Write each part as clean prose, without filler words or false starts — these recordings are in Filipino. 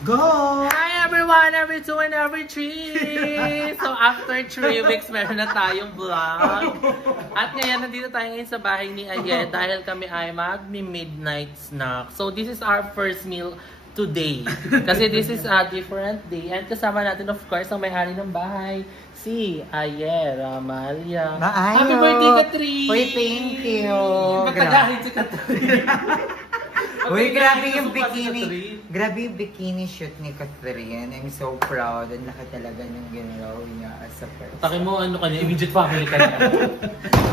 Go! Hi everyone, every 2 and every 3! So after 3 weeks, meron na tayong vlog. At ngayon, nandito tayo ngayon sa bahay ni Aye dahil kami ay magmi-midnight snack. So this is our first meal today. Kasi this is a different day. And kasama natin of course ang may-ari ng bahay, si Aye Ramalia. Happy birthday, Katrin! Uy, thank you! Magpatagahin si Katrin. Uy, grabe yung bikini. Grabe yung bikini shoot ni Catherine. I'm so proud. Ang laki talaga ng ginawa niya as a person. Taki mo, ano kanya, immediate family ka niya.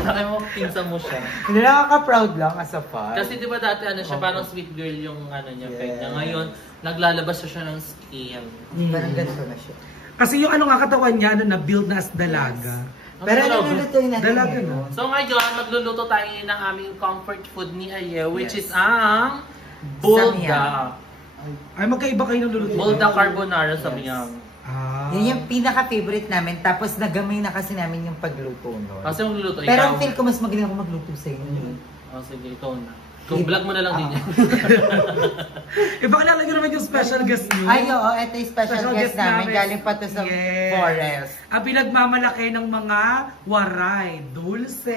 Taki mo, pinsan mo siya. Nakaka-proud lang as a fan. Kasi di ba dati ano siya, parang sweet girl yung ano niya, kanya. Ngayon, naglalabas siya ng skin. Parang ganito na siya. Kasi yung ano nga katawan niya, ano na, build na as dalaga. Pero nilulutuin natin Dalaga no? So ngayon, magluluto tayo ng aming comfort food ni Aye, which is ang Bulda. Ay, magkaiba kayo ng lulutuin. Bulda carbonara sa Miyang. Yan yung pinaka-favorite namin. Tapos nagamay na kasi namin yung pagluto nun. Kasi yung luluto, Pero ikaw. ang feel ko mas magaling ako magluto sa inyo. Oh, sige, ikaw na. Kung vlog mo na lang din yan. Ipakilala nyo naman yung special guest nyo. Ay, oo. Ito yung special guest namin. Galing pa to sa forest. Ang pinagmamalaki ng mga waray, dulce.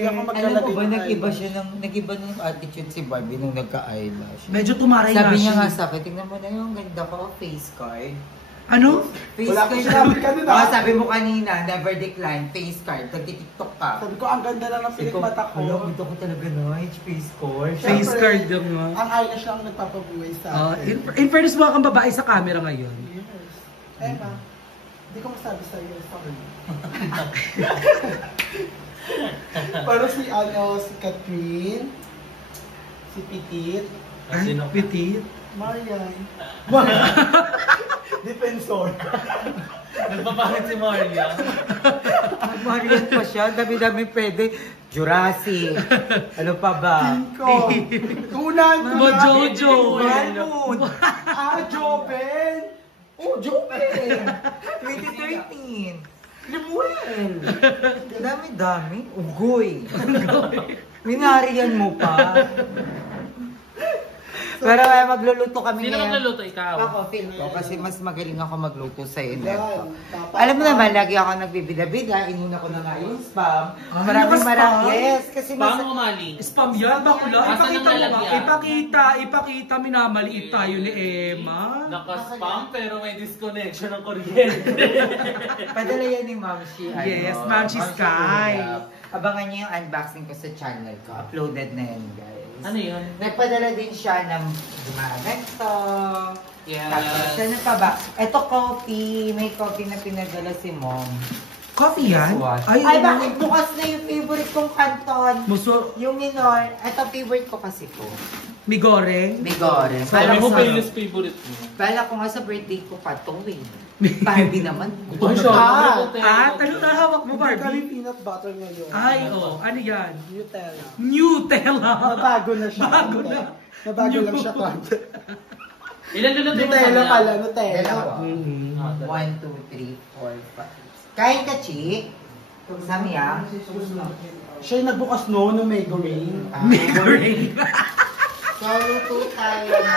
Di ako Alam maglalagay mo ba, ng nag-iba eyelash. siya nag-iba ng attitude si Barbie nung nagka-eyelash. Medyo tumaray na Sabi niya siya. nga sa akin, tingnan mo na yung ganda ko, face card. Ano? Face Wala card. ko sinabi kanina. Sabi mo kanina, never decline, face card. Nag-tiktok ka. Sabi ko, ang ganda lang ng pilikmata ko. Hello, gusto ko talaga no, face card. Face Siyempre, card yung mga. Ang eyelash lang ang nagpapabuhay sa akin. In fairness, mukha kang babae sa camera ngayon. Yes. Emma, hindi ko masabi sa'yo. Sorry. Pero si si Catherine, si Petit, Ay, petit. Marian. Defensor. Nagpapakit si Maria. Marian pa siya, dami-dami pwede. Jurassic. Ano pa ba? Cinco. Unan ko Mo na. Jojo. Balmond. Joven. Oh, Joven. 2013. Lemuel. Dami-dami. Ugoy. Minarian mo pa. Pero magluluto kami Sino ngayon. magluluto? Ikaw? Ako, feel ko. Kasi mas magaling ako magluto sa inyo. Yan. Alam mo naman, lagi ako nagbibida-bida. Inuna ko na nga yung spam. naka-spam? Maraming. Yes, kasi mas... Paano Mali? Spam yan, bakula. Asan Ipakita ang mo ba? lalagyan? Ipakita, minamaliit tayo ni Emma. Naka-spam pero may disconnection ng kuryente. Padala yan ni Ma'am Shi. Yes, Ma'am Shi Sky. Abangan niyo yung unboxing ko sa channel ko. Uploaded na yan, guys. Ano yun? Nagpadala din siya ng ganito. Yes. Tapos, ano pa ba? Ito coffee. May coffee na pinadala si Mom. Coffee yan? Ay, bakit bukas na yung favorite kong kanton? Muso, Yung minor. Ito favorite ko kasi ko. mi goreng. Bigore. Sabi mo sa- playlist favorite mo. Bala ko nga sa birthday ko pa itong win. Barbie naman. Ay, siya. Ano na hawak mo, Kami Barbie? peanut butter ngayon. Ay, ano yan? Nutella. Nutella. Nabago na siya. Bago konti. na. Nabago lang siya konti. Ilan luluto mo Nutella sa pala, Miyang? Nutella. Dalawa. Mhm. 1, 2, 3, 4, 5. Kain ka, Chi. Samyang. Siya yung nagbukas no, no may green. Mi goreng. So, luto tayo na.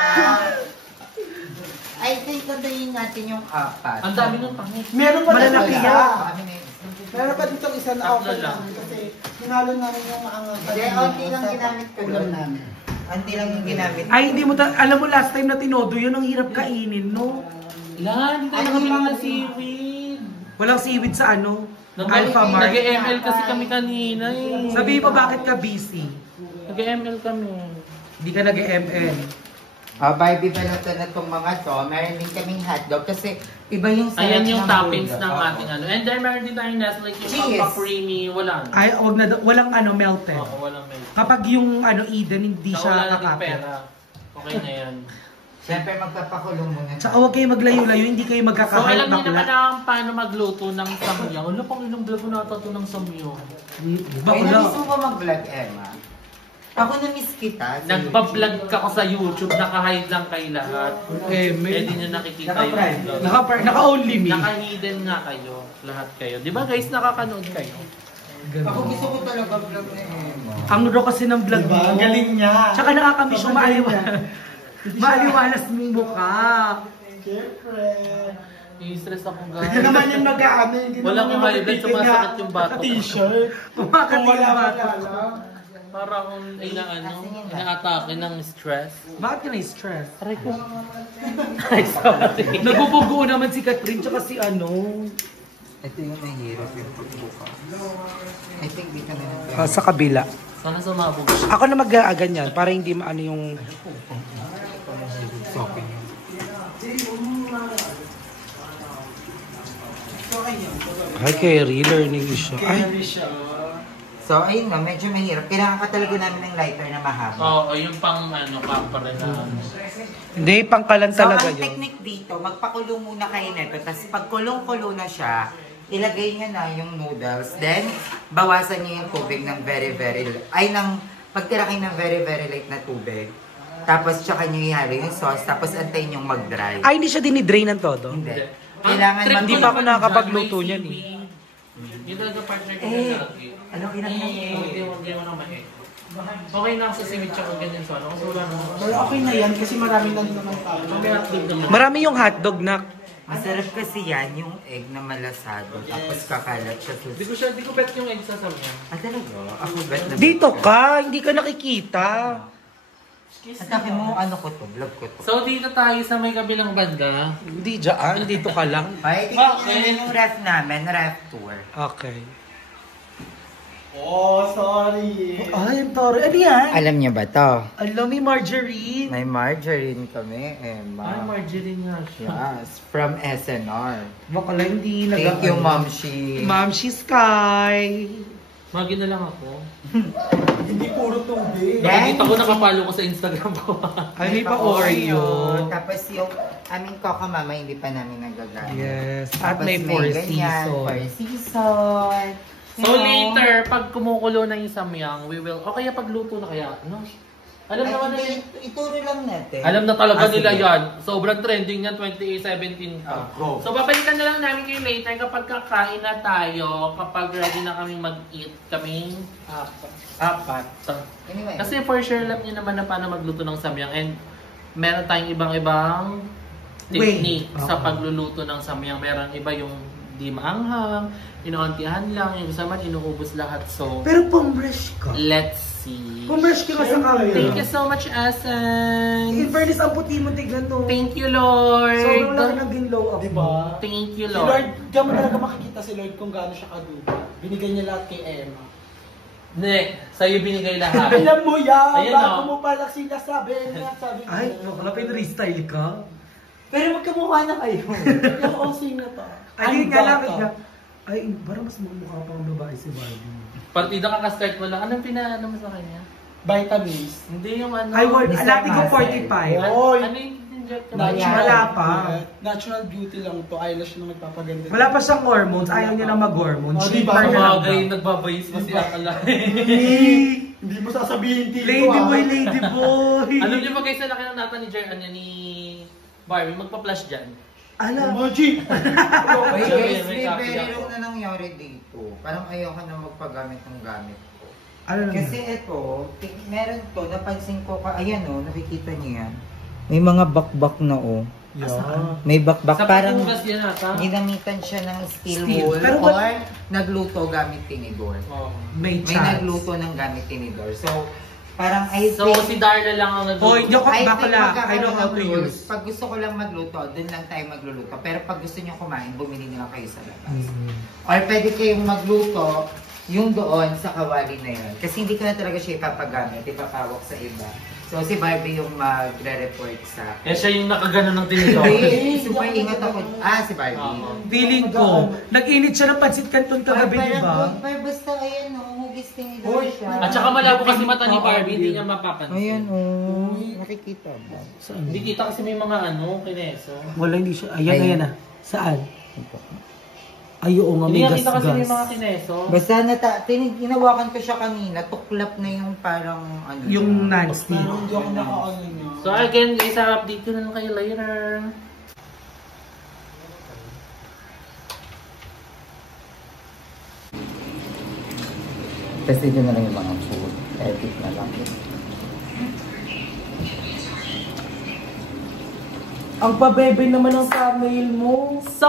I think nandayin natin yung apat. Ang dami ng pangit. Meron pa dito Malalaki isa. yan. Kami na yun. Meron pa dito isa na Tatlo offer lang. namin kasi hinalo namin yung maangang Hindi, onti lang ginamit ko ulam doon. namin. Anti lang yung ginamit. Ay, hindi mo alam mo last time na tinodo yun, ang hirap kainin, no? Lan, hindi tayo Ano nakabili yung ng mga seaweed. Walang seaweed sa ano? Alpha Mart. Nag-ML kasi kami kanina eh. Sabihin mo bakit ka busy? Nag-ML kami. Hindi ka nag-ML. Barbie ba na itong mga to? Meron din kaming hotdog kasi iba yung sarap Ayan yung ng toppings burger. ng Oo. ating ano. And then meron din tayong nasa like yung Cheese. papa-creamy, wala na. Ay, wag na, walang ano, melted. Oo, walang milk. Kapag yung ano, Eden, hindi Saka siya wala nating kakapit. pera. Okay na yan. Siyempre magpapakulong muna. Tsaka huwag kayo maglayo-layo, hindi kayo So magkakahal alam niyo naman bakla. ang paano magluto ng samyang. Ano pang ilang vlog ko nata ito ng samyang? Ay, Bakla. namiss mo ba mag-vlog, Emma? Ako na-miss kita. Nagpa-vlog ka ko sa YouTube, naka-hide lang kayo lahat. Eh, Pwede may... nyo nakikita Naka-private. yung vlog. Naka-only me. Naka-hidden nga kayo, lahat kayo. Di ba guys, nakakanood kayo? Ako gusto ko talaga vlog na Emma. Ang raw kasi ng vlog Diba? mo. Ang galing niya. Tsaka nakakamiss yung Sobrang galing maaliwalas mong mukha. Siyempre. I-stress ako Hindi guys. naman yung mag-ano, hindi Wala naman yung akong high blood, magpipigil sumasakit na yung batok. t-shirt. Pumakati Kung wala yung ka batok. lang. Para akong inaatake ng stress. Bakit ka na-stress? Aray ko. Ay, sorry. Nagubugo naman si Catherine tsaka si ano. Ito yung nahirap yung pagbuka. I think dito na Sa kabila. Sana sumabog siya. Ako na mag-ganyan para hindi maano yung... Ay, Kerry, learning siya. Ay, So, ayun nga, medyo mahirap. Kailangan ka talaga namin ng lighter na mahaba. Oo, yung pang ano, pang pa rin na. hindi, pangkalan So, talaga ang yun. technique dito, magpakulo muna kayo nito. Tapos pag kulong-kulo na siya, ilagay nyo na yung noodles. Then, bawasan nyo yung tubig ng pagtira kayo ng very light na tubig. Tapos, tsaka nyo ihalo yung sauce. Tapos, antayin yung mag-dry. Ay, hindi siya dinidrain ng todo? Hindi. Kailangan Trip ko Hindi pa ako naman nakakapagluto dyan, may niyan, sili. Yung talaga partner ko Eh, na lagi. ano ginagawa Hindi mo naman eh. Okay na ako sa simit tsaka ganyan sa ano. Kasi wala naman. Pero okay na yan kasi marami na naman tayo. May hotdog naman. Marami yung hotdog na... Masarap kasi yan, yung egg na malasado. Tapos kakalat siya sa... Di ko bet yung egg sa samyan. Ah, talaga? Ako bet na... Dito ka, hindi ka nakikita. Atake mo, ano ko to? Vlog ko to. So dito tayo sa may kabilang banda. Hindi dyan, dito ka lang. Ay, tingnan nyo yung ref namin, ref tour. Okay. Oh, sorry. Ay, sorry. Ano yan? Alam niyo ba to? Alam, may margarine. May margarine kami, Ay, Emma. margarine nga siya. Yes, from SNR. Baka lang hindi Thank you, Ma'am Shi. Ma'am, she's Sky. Magi na lang ako. Hindi puro tubig. Nakikita ko nakapalo ko sa Instagram ko. Ay, may pa Oreo. Tapos yung aming Coca Mama, hindi pa namin nagagamit. Yes. At Tapos may four ganyan, season. Four season. So later, pag kumukulo na yung samyang, we will... O kaya pagluto na kaya, no? Alam naman na yun. Ituro lang natin. Alam na talaga Ah, nila sige. yan. Sobrang trending yan, 2017 pa. Go. So babalikan na lang namin kayo later kapag kakain na tayo, kapag ready na kaming mag-eat, kaming apat. Anyway. Kasi for sure, alam niyo naman na paano magluto ng samyang and meron tayong ibang-ibang technique Way. sa pagluluto ng samyang. Meron iba yung di maanghang, inuuntihan lang, yung isa man inuubos lahat. So, Pero pang-brush ka. let's see. Pang-brush ka nga sa camera. Thank you so much, Essence. In fairness, ang puti mo, tignan to. Thank you, Lord. Sobrang laki ng ginlaw ako. Diba? Thank you, Si Lord. Lord, diyan mo talaga makikita si Lord kung gaano siya kaduba. Binigay niya lahat kay Emma. Hindi, sa'yo binigay lahat. Alam mo yan, Ayun, bago oh. mo palang sinasabi niya, sabi niya. Ay, baka pin-restyle ka. Pero magkamukha na kayo. Yung osing na to. Ay, Ang nga lang. bata. Ay, parang mas mukha pang babae si Barbie. Partida ka-start mo lang. Anong pinaano mo sa kanya? Vitamins. Hindi yung ano. Ay, word. Mr. Alati ko Muscle. 45. Oy. Ano yung inject mo? Wala pa. Natural beauty lang to. Eyelash na nagpapaganda. Wala pa siyang hormones. Ayaw niya lang mag-hormones. Oh, Shaper diba? na lang Kumagay, daw. nagbabayis pa si Akala. Hindi mo sasabihin tito. Lady boy, lady boy. Alam niyo ba guys, na laki ng nata ni Jerry ni Barbie, magpa-flash dyan. Alam. Emoji. Uy guys, May may copy very ako. wrong na nangyari dito. Parang ayoko na magpagamit ng gamit ko. Ano naman? Kasi ito, meron to, napansin ko ka, ayan o, nakikita niyo yan. May mga bakbak na o. Yeah. May bakbak, Sa parang pagkugas yan ata. ginamitan siya ng steel Steel. wool Pero or what- nagluto gamit tinidor. Oh. May May chance. nagluto ng gamit tinidor. So, parang I So think... si Darla lang ang nagluto. Hoy, Yoko, I think bakla. I know how to magkakaroon ng use. rules. Pag gusto ko lang magluto, dun lang tayo magluluto. Pero pag gusto nyo kumain, bumili na lang kayo sa labas. Or pwede kayong magluto yung doon sa kawali na yun. Kasi hindi ko na talaga siya ipapagamit, ipapawak sa iba. So si Barbie yung magre-report sa... Eh siya yung nakagano ng tinidor. Hindi, super ingat ako. Ah, si Barbie. Oo. Feeling ko, nag-init siya ng pansit canton kagabi, di ba? Pero basta ayan, no, hugis tinidor Uy, siya. At saka malabo kasi mata ni Barbie, hindi niya mapapansin. Ayan, oh. Nakikita ba? Hindi kita kasi may mga ano, kineso. Wala, hindi siya. Ayan, Ay. ayan na. Saan? Ay, oo nga, Hindi may nga kita kasi may mga gas-gas. kineso. Basta inawakan ko siya kanina, tuklap na yung parang ano. Yung na. non-stick. Pero hindi ako nakaano niya. So again guys, update ko na lang kayo later. Tapos dito na lang yung mga food. Edit na lang. Ang pabebe naman ng thumbnail mo. So,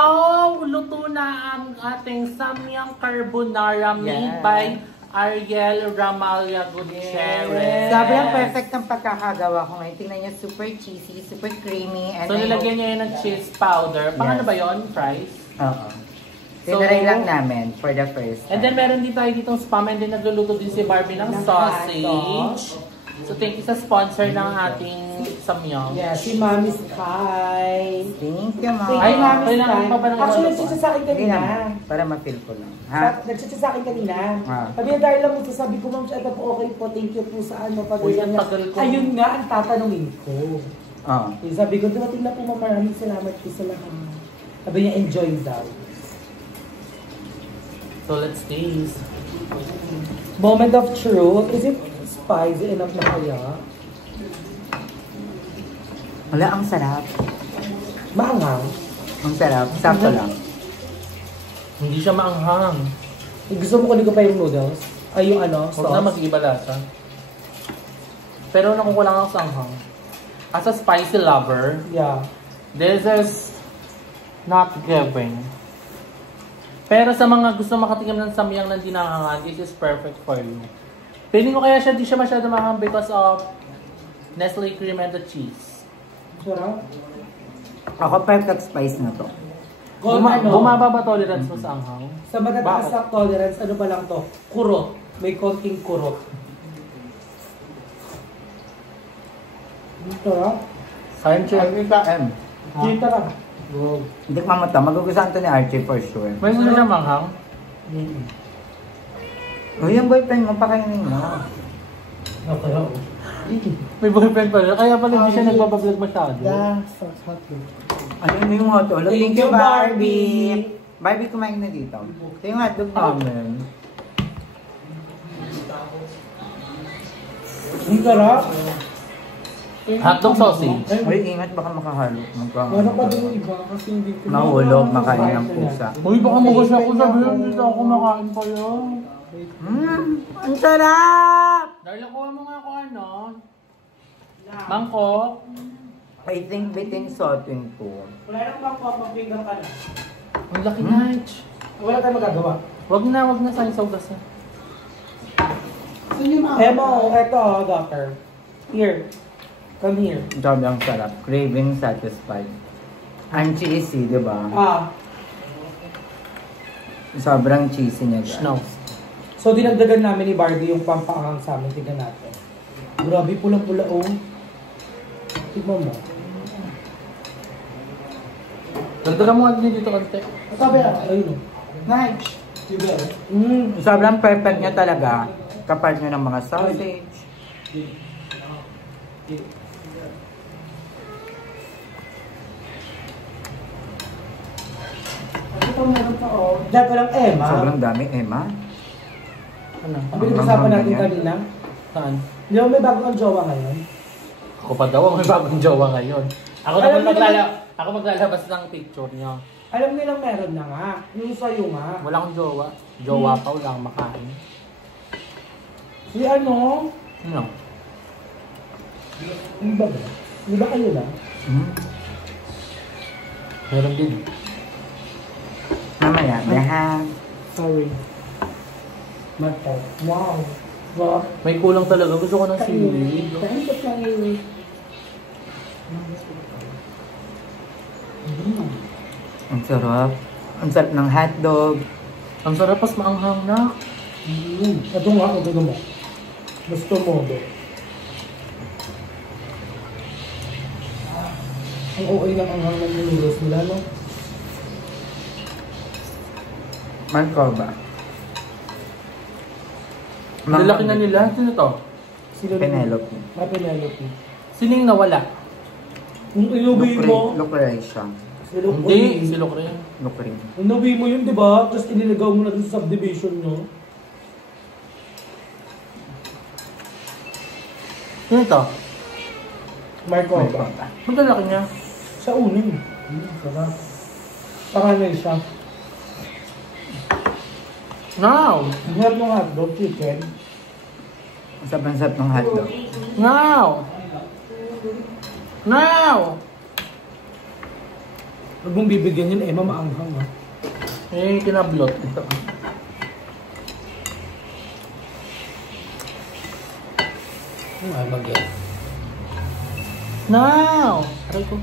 luto na ang ating samyang carbonara made Yes. by Ariel Ramalya Gutierrez. Sobrang perfect ang pagkakagawa ko ngayon. Tingnan niyo, super cheesy, super creamy. And So, nilagyan niya yun ng cheese powder. Pang ano ba yun? Fries? Oo. Tinaray lang namin for the first time. And then, meron din tayo ditong spam and then nagluluto din si Barbie ng sausage. So, thank you sa sponsor ng ating samyang. Yeah, si Mami Sky. Thank you, Mom. Ay, Mami kailangan Sky. pa ba ng Actually, ano nagchat pa? sa akin Hindi kanina. naman. Para ma-feel ko lang. Ha? Nagchat sa akin kanina. Ah. Sabi niya, dahil lang mo to, sabi ko, ma'am, ito po okay po, thank you po sa ano. Uy, Pag ang tagal ko. ayun nga ang tatanungin ko. Oo. Sabi ko, dumating na po, ma'am, maraming salamat po sa lahat. Sabi niya, enjoy daw. So, let's taste. Moment of truth. Is it spicy enough na kaya? Wala, ang sarap. Maanghang. Ang sarap. Sakto lang. Hindi siya maanghang. Gusto mo kunin ko pa yung noodles? Ay, yung ano, Huwag na sauce? mag-iba lasa. Pero nakukulang ako sa anghang. As a spicy lover, Yeah. this is not giving. Pero sa mga gusto makatikim ng samyang na hindi nakakangan, this is perfect for you. Piling ko kaya siya di siya masyado mahang because of Nestle cream and the cheese. Sarap. Ako, perfect spice na to. Bumaba ba tolerance mo sa anghang? Sa matataas Bakit? na tolerance, ano pa lang to? Kurot. May konting kurot. Ito ah. Archie, M. Dito na. Hindi ko mamata. Magugustuhan to ni Archie for sure. May gusto siya manghang? Uy, yung boyfriend mo, pakainin mo. Okay, oo. May boyfriend pa rin. Kaya pala hindi siya nagbabablog masyado. Yeah, sounds hot. Ano yung hotdog? Thank you, Barbie. Barbie, kumain na dito. Ito yung hotdog namin. Ang sarap. Hotdog sausage. Uy, ingat baka makahalo. Meron pa din yung iba kasi hindi ko Mahulog, makain ng pusa. Uy, baka magusto ako sabihin. Hindi ako kumakain pa yun. Ang sarap! Dahil nakuha mo nga ako ano. Mangkok. I think biting sotin ko. Wala nang magpapapinggan ka na. Ang laki na. Wala tayong magagawa. Wag na sa isaw kasi. Emo, eto, daughter. Here. Come here. Sabi ang sarap. Craving satisfied. Ang cheesy, di ba? Ah, Sobrang cheesy niya. guys. No. so dinagdagan namin ni Barbie yung pampaangang sa amin. Tignan natin. Grabe, pulang-pula oh. Tignan mo. Dagdagan mo nga din dito konti. Sabi na, ayun oh. Nice. Sobrang perfect niya talaga. Kapag niya ng mga sausage. Ito meron pa oh. Diyan pa lang Emma. Sobrang dami, Emma. Ano? Ang pinag-usapan natin kanina. Saan? Di ba may bago kang jowa ngayon? Ako pa daw ang may bagong jowa ngayon. Ako Alam naman mo ako maglalabas ng picture niya. Alam nilang meron na nga. Yung sa'yo nga. Wala akong jowa. Jowa pa, wala akong makain. Si ano? Ano? Yung ba ba? Di ba kayo na? Meron din. Mamaya, lahat. Sorry. Mata. Wow. Wow. May kulang talaga. Gusto ko ng seaweed. Thank you, kayo. Ang sarap. Ang sarap ng hotdog. Ang sarap pas maanghang na. Ito nga, ito mo. Gusto mo, do. Ang okay ng anghang ng noodles nila, no? Marco ba? Ang laki na nila. Sino to? Sino Penelope. Penelope. Sino yung nawala? Kung inuwi mo, Lucretia. Hindi. Si Lucre. Lucre. inuwi mo yun, di ba? Tapos inilagaw mo na dun sa subdivision, no? Sino to? Marco Marco ba? ba? Ang laki niya. Sa unin. Sarap. Panganay siya. Now! Hirap ng hotdog, chicken. Ang sarap ng hotdog. Now! Now! Huwag mong bibigyan yun, Emma, maanghang ha. Eh, kinablot. Ito. Ay, mag-get. Now! Aray ko.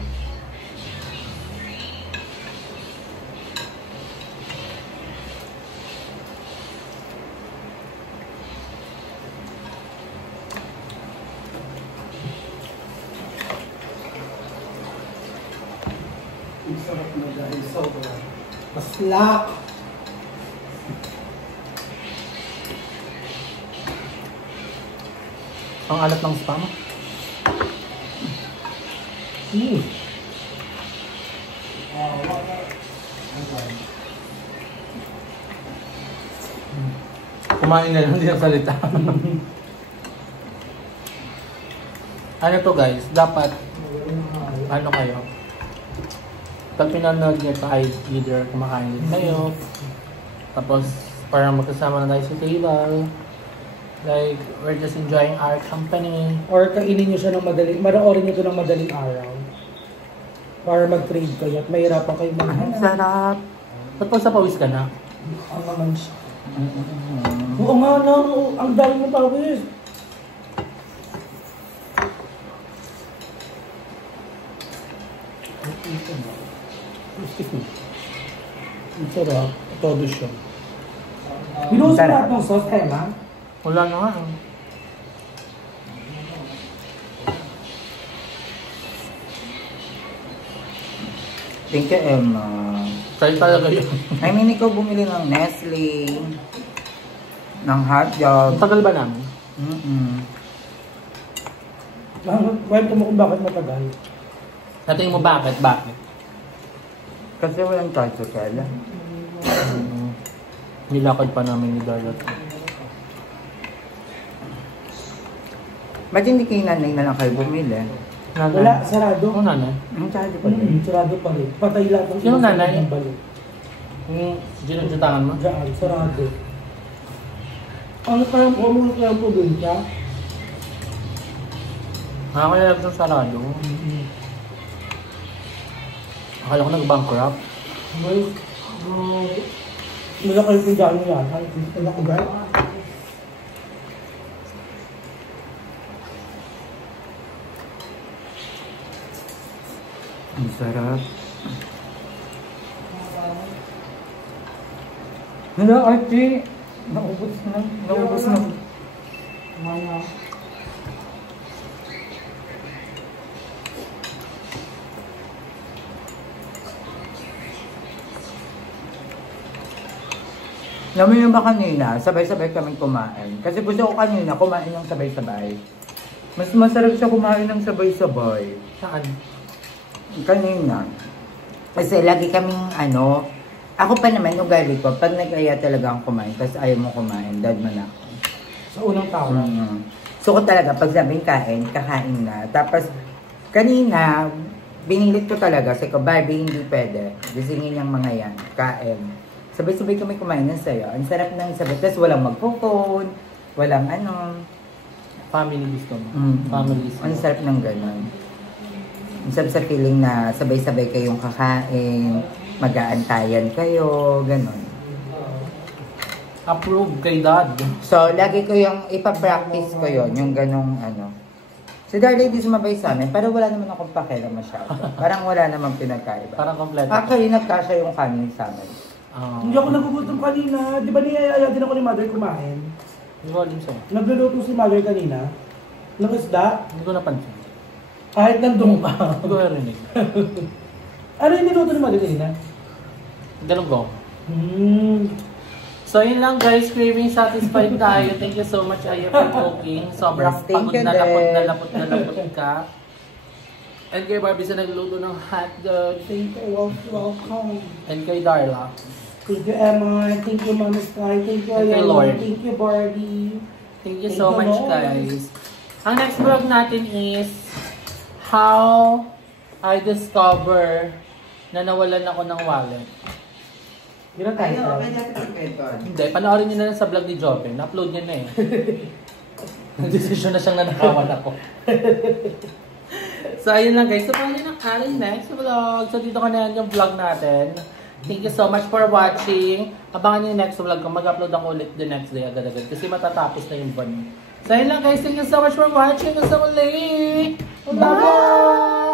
Sarap na dahil sobra. Maslak! Ang alat ng spam. Kumain na lang, hindi na salita. Ano to guys, dapat, ano kayo? Pag pinanood nyo ka, either kumakain din kayo, tapos parang magkasama na tayo sa table, like, we're just enjoying our company. Or kainin nyo siya ng madaling, maroorin nyo ito ng madaling araw. Para mag-trade kayo at mahirapan kayo Ang maghanap. sarap. Ba't pag sa pawis ka na? Ang naman siya. Oo nga na, ang dami mo pawis. Ang sarap. Todo siya. Binuhos mo lahat ng sauce, Emma? Wala na nga. Thank you, Emma. Try talaga yun. I mean, ikaw bumili ng Nestle, ng hotdog. Ang tagal ba namin? Kwento mo kung bakit matagal. Natingin mo bakit? Bakit? Kasi walang tricycle. Nilakad pa namin ni Darla. Ba't hindi kayo nanay na lang kayo bumili? Wala, sarado. Ano nanay? Ang tsaka pa rin. Sarado pa rin. Patay lahat ng Sino nanay? ng balik. Yung ginujutangan mo? Diyan, sarado. Ano kayang probinsya? Kaya lang itong sarado. Akala ko nag-bankrupt. May, wala kayo pindahan nyo yan. Ano ko ba? Ang sarap. Hello, Archie. Naubos na. Naubos na. Alam mo yun ba kanina, sabay-sabay kami kumain. Kasi gusto ko kanina kumain ng sabay-sabay. Mas masarap siya kumain ng sabay-sabay. Saan? Kanina. Kasi lagi kaming ako pa naman ugali ko, pag nag-aya talaga ang kumain, tapos ayaw mo kumain, dad man ako. Sa unang taon. So ko talaga, pag sabing kain, kakain na. Tapos, kanina, binilit ko talaga, kasi ko, Barbie, hindi pwede. Gisingin yung mga yan, kain. Sabay-sabay kami kumain ng sayo. Ang sarap ng sabay. Tapos walang magpo-phone, walang Family gusto mo? Family gusto Ang mo? sarap ng ganun. Ang sarap sa feeling na sabay-sabay kayong kakain, mag-aantayan kayo, ganun. Approve kay dad. So, lagi ko yung ipapractice ko yon yung ganung Si Darley di sumabay sa amin, pero wala naman akong pakialam masyado. Parang wala namang pinagkaiba. Parang kompleto. Actually, nagkasya yung kanin sa amin. Hindi ako nagugutom kanina. Di ba niyayaya din ako ni Mother kumain? Hindi ko alam sa'yo. Nagluluto si Mother kanina. Ng isda. Hindi ko napansin. Kahit nandun ka. Hindi ko narinig. Ano yung niluto ni Mother kanina? Galunggong. So yun lang guys, craving satisfied tayo. Thank you so much Aya for cooking. Sobrang Yes, thank pagod you, na Dad. lapot ka. And kay Barbie sa nagluto ng hotdog. Thank you, welcome. And kay Darla. Thank you, Emma. Thank you, Mama Sky. Thank you, Thank you, Ayala. Lord. Thank you, Barbie. Thank you Thank so you, much Lord. guys. Ang next vlog natin is how I discover na nawalan ako ng wallet. Yun ang title. Hindi, panoorin nyo na lang sa vlog ni Joven. Na-upload niya na eh. Nag-decision na siyang nanakawan ako. So, ayun lang guys. So, paano ng aling next vlog? So, dito ka na yan yung vlog natin. Thank you so much for watching. Abangan niyo yung next vlog ko. Mag-upload ako ulit the next day agad-agad. Kasi matatapos na yung buwan. So, ayun lang guys. Thank you so much for watching. Hanggang sa muli. Bye!